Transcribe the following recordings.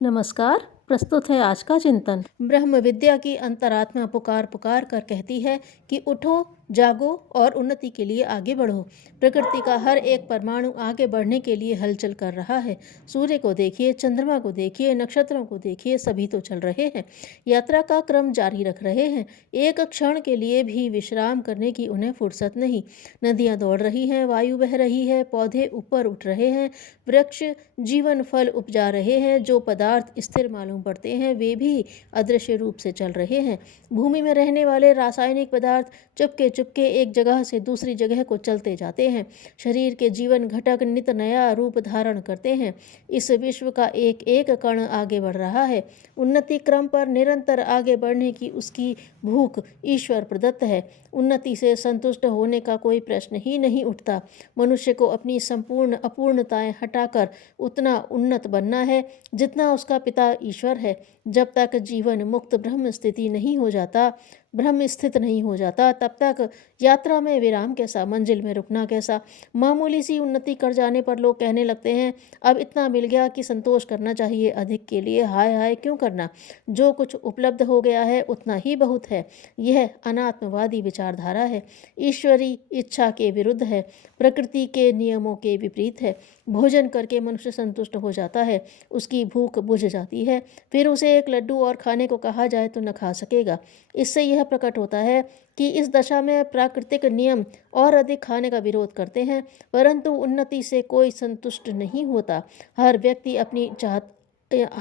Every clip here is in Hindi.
नमस्कार। प्रस्तुत है आज का चिंतन। ब्रह्म विद्या की अंतरात्मा पुकार पुकार कर कहती है कि उठो, जागो और उन्नति के लिए आगे बढ़ो। प्रकृति का हर एक परमाणु आगे बढ़ने के लिए हलचल कर रहा है। सूर्य को देखिए, चंद्रमा को देखिए, नक्षत्रों को देखिए, सभी तो चल रहे हैं, यात्रा का क्रम जारी रख रहे हैं। एक क्षण के लिए भी विश्राम करने की उन्हें फुर्सत नहीं। नदियां दौड़ रही हैं, वायु बह रही है, पौधे ऊपर उठ रहे हैं, वृक्ष जीवन फल उपजा रहे हैं। जो पदार्थ स्थिर मालूम पड़ते हैं वे भी अदृश्य रूप से चल रहे हैं। भूमि में रहने वाले रासायनिक पदार्थ चुपके चुपके एक जगह से दूसरी जगह को चलते जाते हैं। शरीर के जीवन घटक नित नया रूप धारण करते हैं। इस विश्व का एक एक कण आगे बढ़ रहा है। उन्नति क्रम पर निरंतर आगे बढ़ने की उसकी भूख ईश्वर प्रदत्त है। उन्नति से संतुष्ट होने का कोई प्रश्न ही नहीं उठता। मनुष्य को अपनी संपूर्ण अपूर्णताएं हटाकर उतना उन्नत बनना है जितना उसका पिता ईश्वर है। जब तक जीवन मुक्त ब्रह्म स्थिति नहीं हो जाता, ब्रह्म स्थित नहीं हो जाता, तब तक यात्रा में विराम कैसा, मंजिल में रुकना कैसा। मामूली सी उन्नति कर जाने पर लोग कहने लगते हैं अब इतना मिल गया कि संतोष करना चाहिए, अधिक के लिए हाय हाय क्यों करना। जो कुछ उपलब्ध हो गया है उतना ही बहुत है। यह अनात्मवादी विचारधारा है, ईश्वरी इच्छा के विरुद्ध है, प्रकृति के नियमों के विपरीत है। भोजन करके मनुष्य संतुष्ट हो जाता है, उसकी भूख बुझ जाती है, फिर उसे एक लड्डू और खाने को कहा जाए तो न खा सकेगा। इससे यह प्रकट होता है कि इस दशा में प्राकृतिक नियम और अधिक खाने का विरोध करते हैं, परंतु उन्नति से कोई संतुष्ट नहीं होता। हर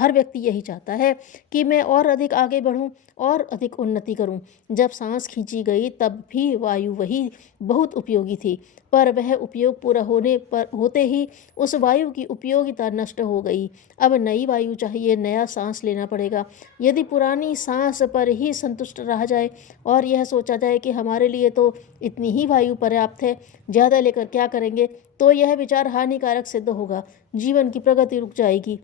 व्यक्ति यही चाहता है कि मैं और अधिक आगे बढ़ूं और अधिक उन्नति करूं। जब सांस खींची गई तब भी वायु वही बहुत उपयोगी थी, पर वह उपयोग पूरा होते ही उस वायु की उपयोगिता नष्ट हो गई। अब नई वायु चाहिए, नया सांस लेना पड़ेगा। यदि पुरानी सांस पर ही संतुष्ट रहा जाए और यह सोचा जाए कि हमारे लिए तो इतनी ही वायु पर्याप्त है, ज़्यादा लेकर क्या करेंगे, तो यह विचार हानिकारक सिद्ध होगा। जीवन की प्रगति रुक जाएगी।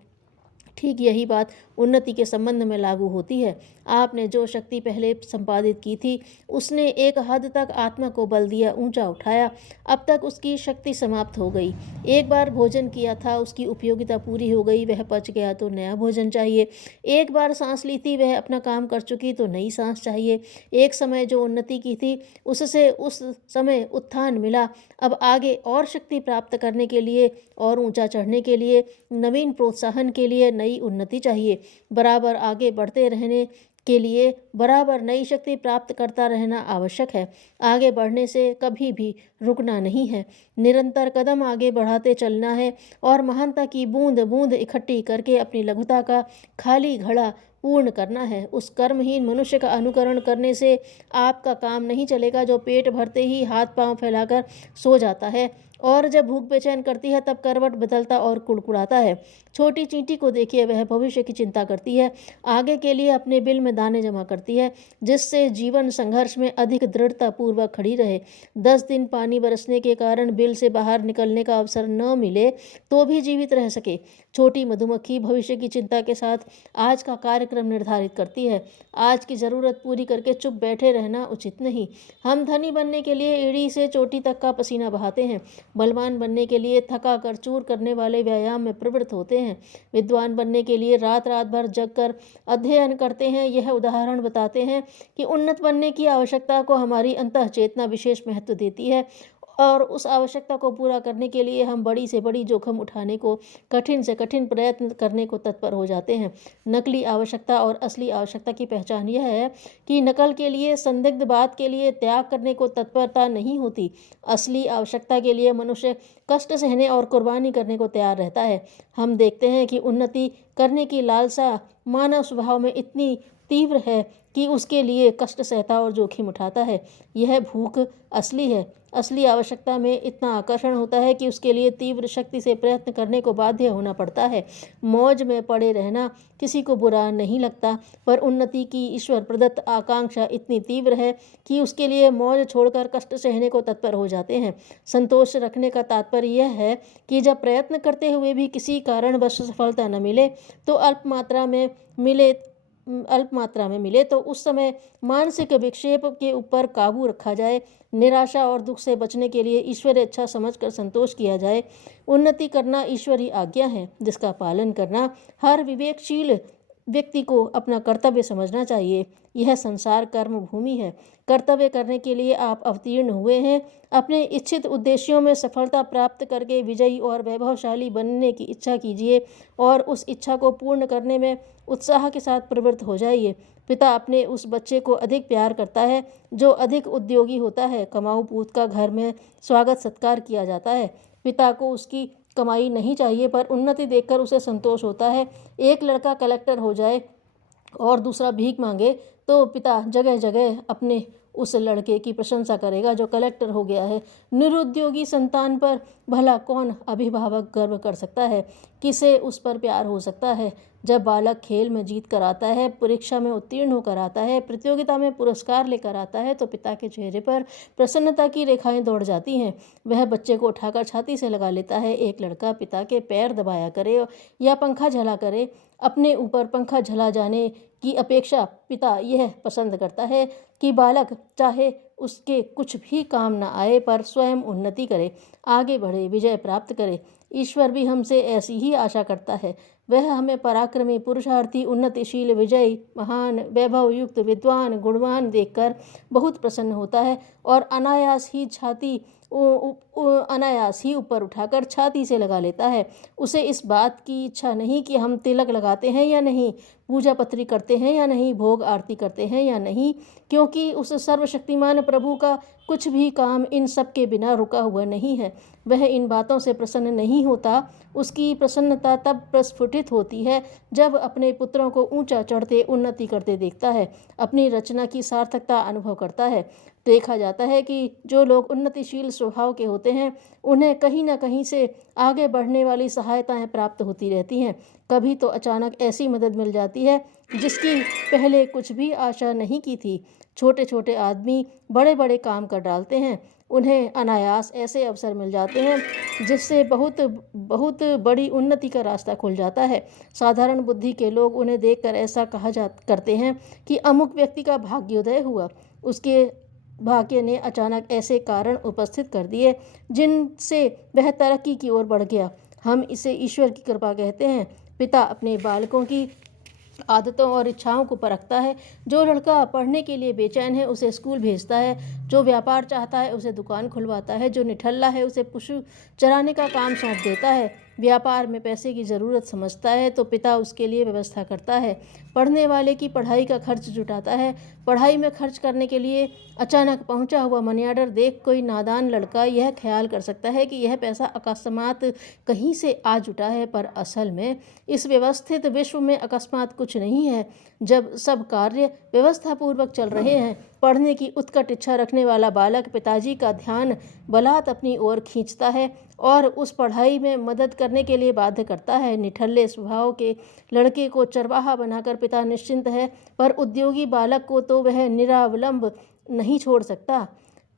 ठीक यही बात उन्नति के संबंध में लागू होती है। आपने जो शक्ति पहले संपादित की थी उसने एक हद तक आत्मा को बल दिया, ऊंचा उठाया। अब तक उसकी शक्ति समाप्त हो गई। एक बार भोजन किया था, उसकी उपयोगिता पूरी हो गई, वह पच गया तो नया भोजन चाहिए। एक बार सांस ली थी, वह अपना काम कर चुकी तो नई सांस चाहिए। एक समय जो उन्नति की थी उससे उस समय उत्थान मिला। अब आगे और शक्ति प्राप्त करने के लिए और ऊंचा चढ़ने के लिए, नवीन प्रोत्साहन के लिए नई उन्नति चाहिए। बराबर आगे बढ़ते रहने के लिए बराबर नई शक्ति प्राप्त करता रहना आवश्यक है। आगे बढ़ने से कभी भी रुकना नहीं है, निरंतर कदम आगे बढ़ाते चलना है और महानता की बूंद बूंद इकट्ठी करके अपनी लघुता का खाली घड़ा पूर्ण करना है। उस कर्महीन मनुष्य का अनुकरण करने से आपका काम नहीं चलेगा जो पेट भरते ही हाथ पांव फैलाकर सो जाता है और जब भूख बेचैन करती है तब करवट बदलता और कुड़कुड़ाता है। छोटी चींटी को देखिए, वह भविष्य की चिंता करती है, आगे के लिए अपने बिल में दाने जमा करती है जिससे जीवन संघर्ष में अधिक दृढ़ता पूर्वक खड़ी रहे। 10 दिन पानी बरसने के कारण बिल से बाहर निकलने का अवसर न मिले तो भी जीवित रह सके। छोटी मधुमक्खी भविष्य की चिंता के साथ आज का कार्यक्रम निर्धारित करती है। आज की ज़रूरत पूरी करके चुप बैठे रहना उचित नहीं। हम धनी बनने के लिए एड़ी से चोटी तक का पसीना बहाते हैं, बलवान बनने के लिए थका कर चूर करने वाले व्यायाम में प्रवृत्त होते हैं, विद्वान बनने के लिए रात रात भर जग कर अध्ययन करते हैं। यह उदाहरण बताते हैं कि उन्नत बनने की आवश्यकता को हमारी अंतः चेतना विशेष महत्व देती है और उस आवश्यकता को पूरा करने के लिए हम बड़ी से बड़ी जोखिम उठाने को, कठिन से कठिन प्रयत्न करने को तत्पर हो जाते हैं। नकली आवश्यकता और असली आवश्यकता की पहचान यह है कि नकल के लिए, संदिग्ध बात के लिए त्याग करने को तत्परता नहीं होती। असली आवश्यकता के लिए मनुष्य कष्ट सहने और कुर्बानी करने को तैयार रहता है। हम देखते हैं कि उन्नति करने की लालसा मानव स्वभाव में इतनी तीव्र है कि उसके लिए कष्ट सहता और जोखिम उठाता है। यह भूख असली है। असली आवश्यकता में इतना आकर्षण होता है कि उसके लिए तीव्र शक्ति से प्रयत्न करने को बाध्य होना पड़ता है। मौज में पड़े रहना किसी को बुरा नहीं लगता, पर उन्नति की ईश्वर प्रदत्त आकांक्षा इतनी तीव्र है कि उसके लिए मौज छोड़कर कष्ट सहने को तत्पर हो जाते हैं। संतोष रखने का तात्पर्य यह है कि जब प्रयत्न करते हुए भी किसी कारणवश सफलता न मिले तो अल्प मात्रा में मिले अल्प मात्रा में मिले तो उस समय मानसिक विक्षेप के ऊपर काबू रखा जाए। निराशा और दुख से बचने के लिए ईश्वरीय इच्छा समझकर संतोष किया जाए। उन्नति करना ईश्वरीय आज्ञा है जिसका पालन करना हर विवेकशील व्यक्ति को अपना कर्तव्य समझना चाहिए। यह संसार कर्म भूमि है। कर्तव्य करने के लिए आप अवतीर्ण हुए हैं। अपने इच्छित उद्देश्यों में सफलता प्राप्त करके विजयी और वैभवशाली बनने की इच्छा कीजिए और उस इच्छा को पूर्ण करने में उत्साह के साथ प्रवृत्त हो जाइए। पिता अपने उस बच्चे को अधिक प्यार करता है जो अधिक उद्योगी होता है। कमाऊ पूत का घर में स्वागत सत्कार किया जाता है। पिता को उसकी कमाई नहीं चाहिए पर उन्नति देखकर उसे संतोष होता है। एक लड़का कलेक्टर हो जाए और दूसरा भीख मांगे तो पिता जगह जगह अपने उस लड़के की प्रशंसा करेगा जो कलेक्टर हो गया है। निरुद्योगी संतान पर भला कौन अभिभावक गर्व कर सकता है? किसे उस पर प्यार हो सकता है? जब बालक खेल में जीत कर आता है, परीक्षा में उत्तीर्ण होकर आता है, प्रतियोगिता में पुरस्कार लेकर आता है तो पिता के चेहरे पर प्रसन्नता की रेखाएं दौड़ जाती हैं। वह बच्चे को उठाकर छाती से लगा लेता है। एक लड़का पिता के पैर दबाया करे या पंखा झला करे, अपने ऊपर पंखा झला जाने की अपेक्षा पिता यह पसंद करता है कि बालक चाहे उसके कुछ भी काम न आए पर स्वयं उन्नति करे, आगे बढ़े, विजय प्राप्त करे। ईश्वर भी हमसे ऐसी ही आशा करता है। वह हमें पराक्रमी, पुरुषार्थी, उन्नतिशील, विजयी, महान, वैभव युक्त, विद्वान, गुणवान देखकर बहुत प्रसन्न होता है और अनायास ही ऊपर उठाकर छाती से लगा लेता है। उसे इस बात की इच्छा नहीं कि हम तिलक लगाते हैं या नहीं, पूजा पत्री करते हैं या नहीं, भोग आरती करते हैं या नहीं, क्योंकि उस सर्वशक्तिमान प्रभु का कुछ भी काम इन सब के बिना रुका हुआ नहीं है। वह इन बातों से प्रसन्न नहीं होता। उसकी प्रसन्नता तब प्रस्फुटित होती है जब अपने पुत्रों को ऊंचा चढ़ते, उन्नति करते देखता है, अपनी रचना की सार्थकता अनुभव करता है। देखा जाता है कि जो लोग उन्नतिशील स्वभाव के होते हैं उन्हें कहीं न कहीं से आगे बढ़ने वाली सहायताएं प्राप्त होती रहती हैं। कभी तो अचानक ऐसी मदद मिल जाती है जिसकी पहले कुछ भी आशा नहीं की थी। छोटे छोटे आदमी बड़े बड़े काम कर डालते हैं। उन्हें अनायास ऐसे अवसर मिल जाते हैं जिससे बहुत बहुत बड़ी उन्नति का रास्ता खुल जाता है। साधारण बुद्धि के लोग उन्हें देखकर ऐसा करते हैं कि अमुक व्यक्ति का भाग्योदय हुआ, उसके भाग्य ने अचानक ऐसे कारण उपस्थित कर दिए जिनसे वह तरक्की की ओर बढ़ गया। हम इसे ईश्वर की कृपा कहते हैं। पिता अपने बालकों की आदतों और इच्छाओं को परखता है। जो लड़का पढ़ने के लिए बेचैन है उसे स्कूल भेजता है, जो व्यापार चाहता है उसे दुकान खुलवाता है, जो निठल्ला है उसे पशु चराने का काम सौंप देता है। व्यापार में पैसे की ज़रूरत समझता है तो पिता उसके लिए व्यवस्था करता है। पढ़ने वाले की पढ़ाई का खर्च जुटाता है। पढ़ाई में खर्च करने के लिए अचानक पहुंचा हुआ मनी ऑर्डर देख कोई नादान लड़का यह ख्याल कर सकता है कि यह पैसा अकस्मात कहीं से आ जुटा है, पर असल में इस व्यवस्थित विश्व में अकस्मात कुछ नहीं है। जब सब कार्य व्यवस्थापूर्वक चल रहे हैं, पढ़ने की उत्कट इच्छा रखने वाला बालक पिताजी का ध्यान बलात् अपनी ओर खींचता है और उस पढ़ाई में मदद करने के लिए बाध्य करता है। निठल्ले स्वभाव के लड़के को चरवाहा बनाकर पिता निश्चिंत है, पर उद्योगी बालक को तो वह निरावलंब नहीं छोड़ सकता।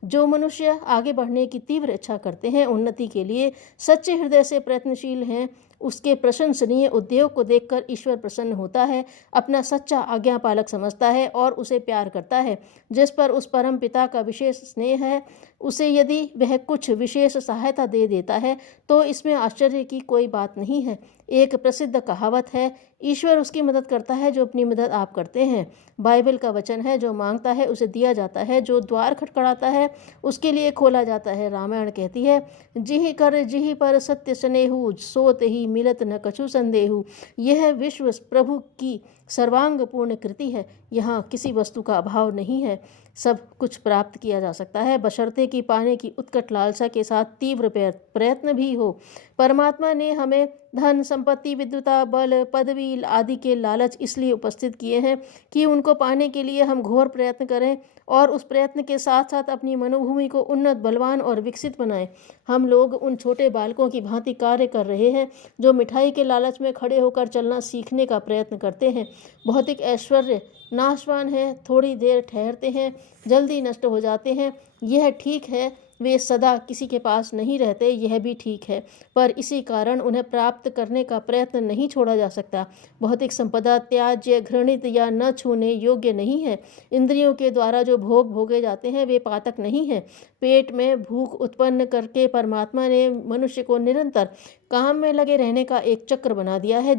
जो मनुष्य आगे बढ़ने की तीव्र इच्छा करते हैं, उन्नति के लिए सच्चे हृदय से प्रयत्नशील हैं, उसके प्रशंसनीय उद्योग को देखकर ईश्वर प्रसन्न होता है, अपना सच्चा आज्ञा पालक समझता है और उसे प्यार करता है। जिस पर उस परम पिता का विशेष स्नेह है, उसे यदि वह कुछ विशेष सहायता दे देता है तो इसमें आश्चर्य की कोई बात नहीं है। एक प्रसिद्ध कहावत है, ईश्वर उसकी मदद करता है जो अपनी मदद आप करते हैं। बाइबल का वचन है, जो मांगता है उसे दिया जाता है, जो द्वार खटखटाता है उसके लिए खोला जाता है। रामायण कहती है, जिहि कर जिहि पर सत्य स्नेहु, सोत ही मिलत न कछु संदेहु। यह विश्व प्रभु की सर्वांगपूर्ण कृति है। यहाँ किसी वस्तु का अभाव नहीं है। सब कुछ प्राप्त किया जा सकता है बशर्ते कि पाने की उत्कट लालसा के साथ तीव्र प्रयत्न भी हो। परमात्मा ने हमें धन, संपत्ति, विद्वता, बल, पदवी आदि के लालच इसलिए उपस्थित किए हैं कि उनको पाने के लिए हम घोर प्रयत्न करें और उस प्रयत्न के साथ साथ अपनी मनोभूमि को उन्नत, बलवान और विकसित बनाएं। हम लोग उन छोटे बालकों की भांति कार्य कर रहे हैं जो मिठाई के लालच में खड़े होकर चलना सीखने का प्रयत्न करते हैं। भौतिक ऐश्वर्य नाशवान है, थोड़ी देर ठहरते हैं, जल्दी नष्ट हो जाते हैं। यह ठीक है वे सदा किसी के पास नहीं रहते, यह भी ठीक है, पर इसी कारण उन्हें प्राप्त करने का प्रयत्न नहीं छोड़ा जा सकता। भौतिक संपदा त्याज्य, घृणित या न छूने योग्य नहीं है। इंद्रियों के द्वारा जो भोग भोगे जाते हैं वे पातक नहीं है। पेट में भूख उत्पन्न करके परमात्मा ने मनुष्य को निरंतर काम में लगे रहने का एक चक्र बना दिया है,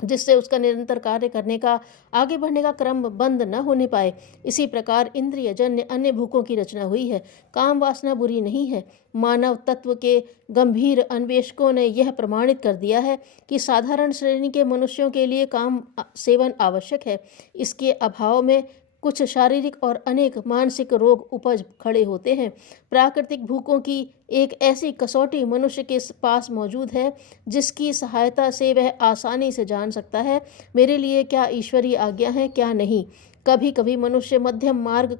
जिससे उसका निरंतर कार्य करने का, आगे बढ़ने का क्रम बंद न होने पाए। इसी प्रकार इंद्रियजन्य अन्य भूखों की रचना हुई है। काम वासना बुरी नहीं है। मानव तत्व के गंभीर अन्वेषकों ने यह प्रमाणित कर दिया है कि साधारण श्रेणी के मनुष्यों के लिए काम सेवन आवश्यक है। इसके अभाव में कुछ शारीरिक और अनेक मानसिक रोग उपज खड़े होते हैं। प्राकृतिक भूखों की एक ऐसी कसौटी मनुष्य के पास मौजूद है जिसकी सहायता से वह आसानी से जान सकता है मेरे लिए क्या ईश्वरीय आज्ञा है, क्या नहीं। कभी कभी मनुष्य मध्यम मार्ग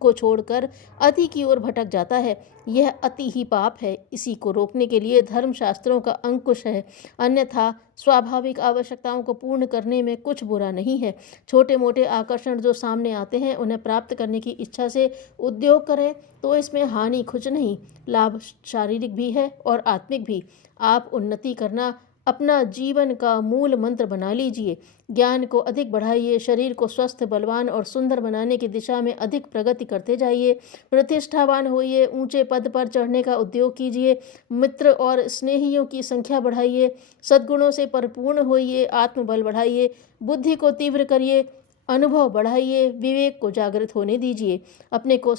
को छोड़कर अति की ओर भटक जाता है। यह अति ही पाप है। इसी को रोकने के लिए धर्मशास्त्रों का अंकुश है। अन्यथा स्वाभाविक आवश्यकताओं को पूर्ण करने में कुछ बुरा नहीं है। छोटे मोटे आकर्षण जो सामने आते हैं उन्हें प्राप्त करने की इच्छा से उद्योग करें तो इसमें हानि कुछ नहीं। लाभ शारीरिक भी है और आत्मिक भी। आप उन्नति करना अपना जीवन का मूल मंत्र बना लीजिए। ज्ञान को अधिक बढ़ाइए, शरीर को स्वस्थ, बलवान और सुंदर बनाने की दिशा में अधिक प्रगति करते जाइए। प्रतिष्ठावान होइए, ऊंचे पद पर चढ़ने का उद्योग कीजिए। मित्र और स्नेहियों की संख्या बढ़ाइए। सद्गुणों से परिपूर्ण होइए, आत्मबल बढ़ाइए, बुद्धि को तीव्र करिए, अनुभव बढ़ाइए, विवेक को जागृत होने दीजिए। अपने को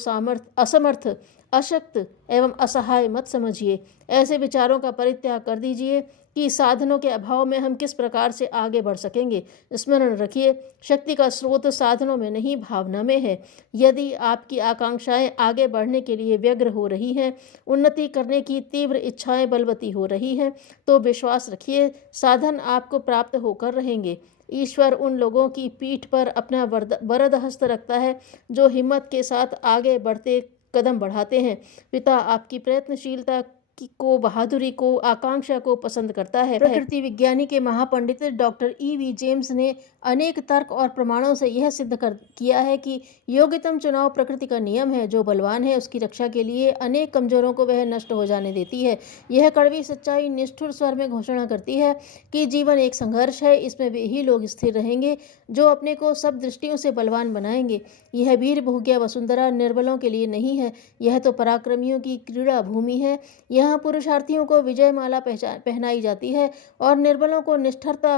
असमर्थ, अशक्त एवं असहाय मत समझिए। ऐसे विचारों का परित्याग कर दीजिए कि साधनों के अभाव में हम किस प्रकार से आगे बढ़ सकेंगे। स्मरण रखिए, शक्ति का स्रोत साधनों में नहीं, भावना में है। यदि आपकी आकांक्षाएं आगे बढ़ने के लिए व्यग्र हो रही हैं, उन्नति करने की तीव्र इच्छाएं बलवती हो रही हैं, तो विश्वास रखिए साधन आपको प्राप्त होकर रहेंगे। ईश्वर उन लोगों की पीठ पर अपना वरद हस्त रखता है जो हिम्मत के साथ आगे बढ़ते कदम बढ़ाते हैं। पिता आपकी प्रयत्नशीलता को, बहादुरी को, आकांक्षा को पसंद करता है। प्रकृति विज्ञानी के महापंडित डॉक्टर E.V. जेम्स ने अनेक तर्क और प्रमाणों से यह सिद्ध किया है कि योग्यतम चुनाव प्रकृति का नियम है। जो बलवान है उसकी रक्षा के लिए अनेक कमजोरों को वह नष्ट हो जाने देती है। यह कड़वी सच्चाई निष्ठुर स्वर में घोषणा करती है कि जीवन एक संघर्ष है। इसमें वे ही लोग स्थिर रहेंगे जो अपने को सब दृष्टियों से बलवान बनाएंगे। यह वीर भोग्या वसुंधरा निर्बलों के लिए नहीं है, यह तो पराक्रमियों की क्रीड़ा भूमि है। यहाँ पुरुषार्थियों को विजय माला पहनाई जाती है और निर्बलों को निष्ठुरता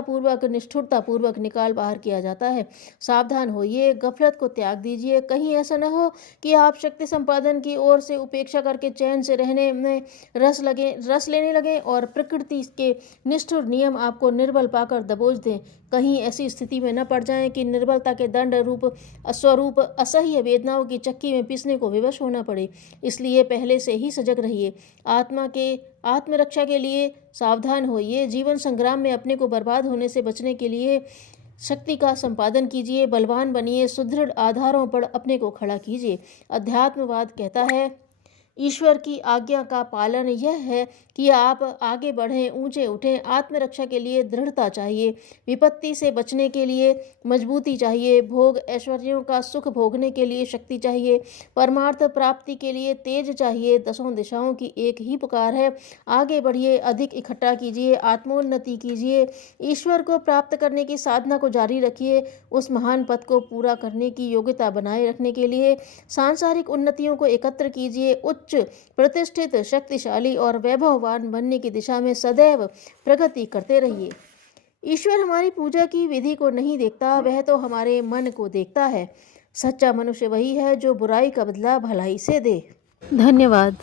पूर्वक निकाल बाहर किया जाता है। सावधान होइए, गफलत को त्याग दीजिए। कहीं ऐसा न हो कि आप शक्ति संपादन की ओर से उपेक्षा करके चैन से रहने में रस लेने लगे और प्रकृति के निष्ठुर नियम आपको निर्बल पाकर दबोच दें। कहीं ऐसी स्थिति में न पड़ जाएं कि निर्बलता के दंड रूप स्वरूप असह्य वेदनाओं की चक्की में पीसने को विवश होना पड़े। इसलिए पहले से ही सजग रहिए। आत्मरक्षा के लिए सावधान होइए। जीवन संग्राम में अपने को बर्बाद होने से बचने के लिए शक्ति का संपादन कीजिए। बलवान बनिए, सुदृढ़ आधारों पर अपने को खड़ा कीजिए। अध्यात्मवाद कहता है ईश्वर की आज्ञा का पालन यह है कि आप आगे बढ़ें, ऊंचे उठें। आत्मरक्षा के लिए दृढ़ता चाहिए, विपत्ति से बचने के लिए मजबूती चाहिए, भोग ऐश्वर्यों का सुख भोगने के लिए शक्ति चाहिए, परमार्थ प्राप्ति के लिए तेज चाहिए। दसों दिशाओं की एक ही पुकार है, आगे बढ़िए, अधिक इकट्ठा कीजिए, आत्मोन्नति कीजिए, ईश्वर को प्राप्त करने की साधना को जारी रखिए। उस महान पद को पूरा करने की योग्यता बनाए रखने के लिए सांसारिक उन्नतियों को एकत्र कीजिए। उच्च प्रतिष्ठित, शक्तिशाली और वैभववान बनने की दिशा में सदैव प्रगति करते रहिए। ईश्वर हमारी पूजा की विधि को नहीं देखता, वह तो हमारे मन को देखता है। सच्चा मनुष्य वही है जो बुराई का बदला भलाई से दे। धन्यवाद।